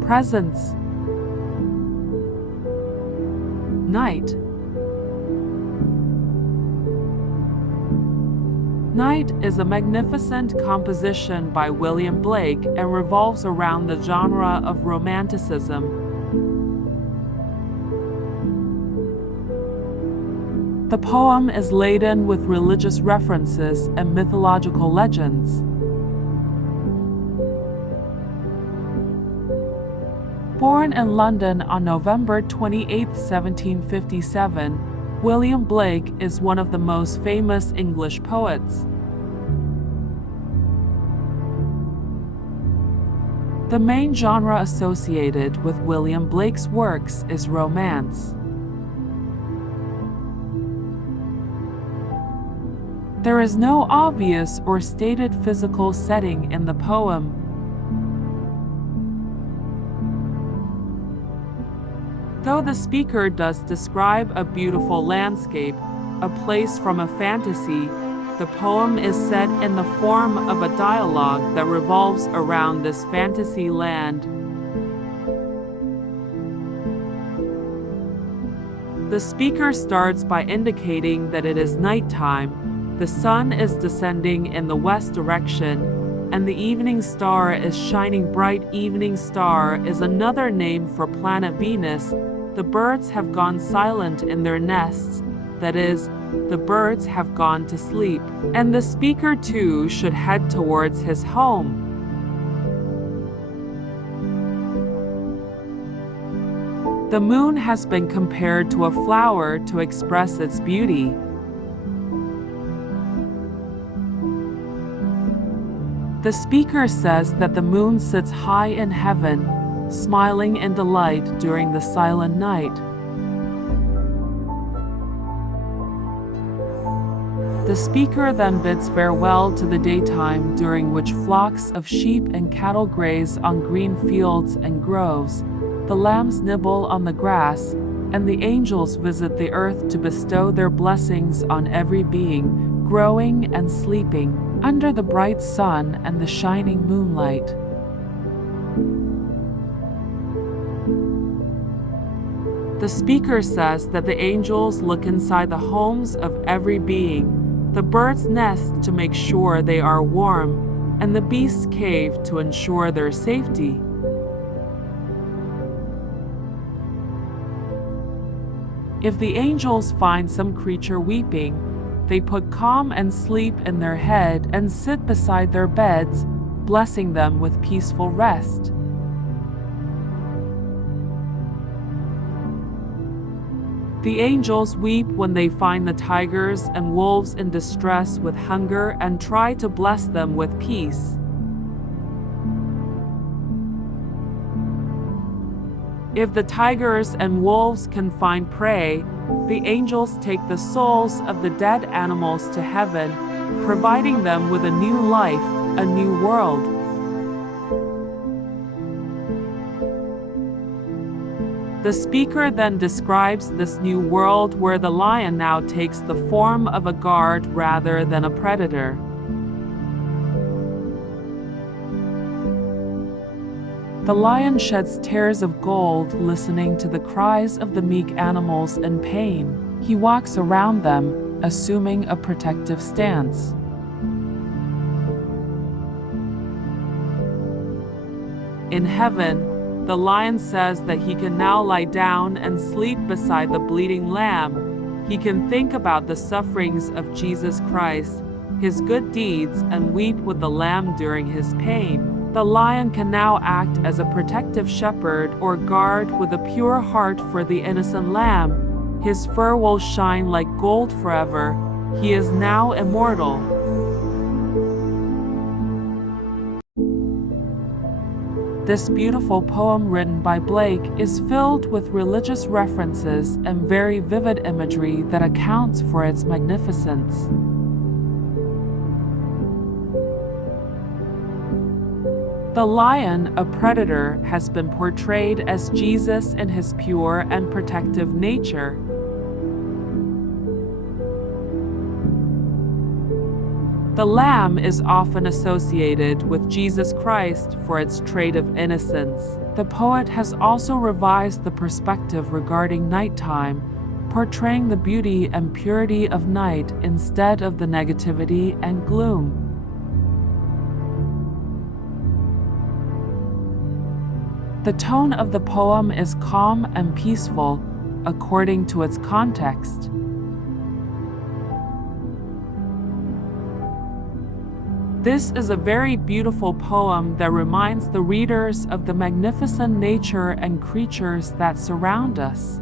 presence. Night. Night is a magnificent composition by William Blake and revolves around the genre of romanticism. The poem is laden with religious references and mythological legends. Born in London on November 28, 1757, William Blake is one of the most famous English poets. The main genre associated with William Blake's works is romance. There is no obvious or stated physical setting in the poem. Though the speaker does describe a beautiful landscape, a place from a fantasy, the poem is set in the form of a dialogue that revolves around this fantasy land. The speaker starts by indicating that it is nighttime, the sun is descending in the west direction, and the evening star is shining bright. Evening star is another name for planet Venus. The birds have gone silent in their nests, that is, the birds have gone to sleep, and the speaker too should head towards his home. The moon has been compared to a flower to express its beauty. The speaker says that the moon sits high in heaven, smiling in delight during the silent night. The speaker then bids farewell to the daytime, during which flocks of sheep and cattle graze on green fields and groves, the lambs nibble on the grass, and the angels visit the earth to bestow their blessings on every being, growing and sleeping, under the bright sun and the shining moonlight. The speaker says that the angels look inside the homes of every being, the birds nest to make sure they are warm, and the beasts cave to ensure their safety. If the angels find some creature weeping, they put calm and sleep in their head and sit beside their beds, blessing them with peaceful rest. The angels weep when they find the tigers and wolves in distress with hunger and try to bless them with peace. If the tigers and wolves can find prey, the angels take the souls of the dead animals to heaven, providing them with a new life, a new world. The speaker then describes this new world where the lion now takes the form of a guard rather than a predator. The lion sheds tears of gold, listening to the cries of the meek animals in pain. He walks around them, assuming a protective stance. In heaven, the lion says that he can now lie down and sleep beside the bleeding lamb. He can think about the sufferings of Jesus Christ, his good deeds, and weep with the lamb during his pain. The lion can now act as a protective shepherd or guard with a pure heart for the innocent lamb. His fur will shine like gold forever. He is now immortal. This beautiful poem written by Blake is filled with religious references and very vivid imagery that accounts for its magnificence. The lion, a predator, has been portrayed as Jesus in his pure and protective nature. The lamb is often associated with Jesus Christ for its trait of innocence. The poet has also revised the perspective regarding nighttime, portraying the beauty and purity of night instead of the negativity and gloom. The tone of the poem is calm and peaceful, according to its context. This is a very beautiful poem that reminds the readers of the magnificent nature and creatures that surround us.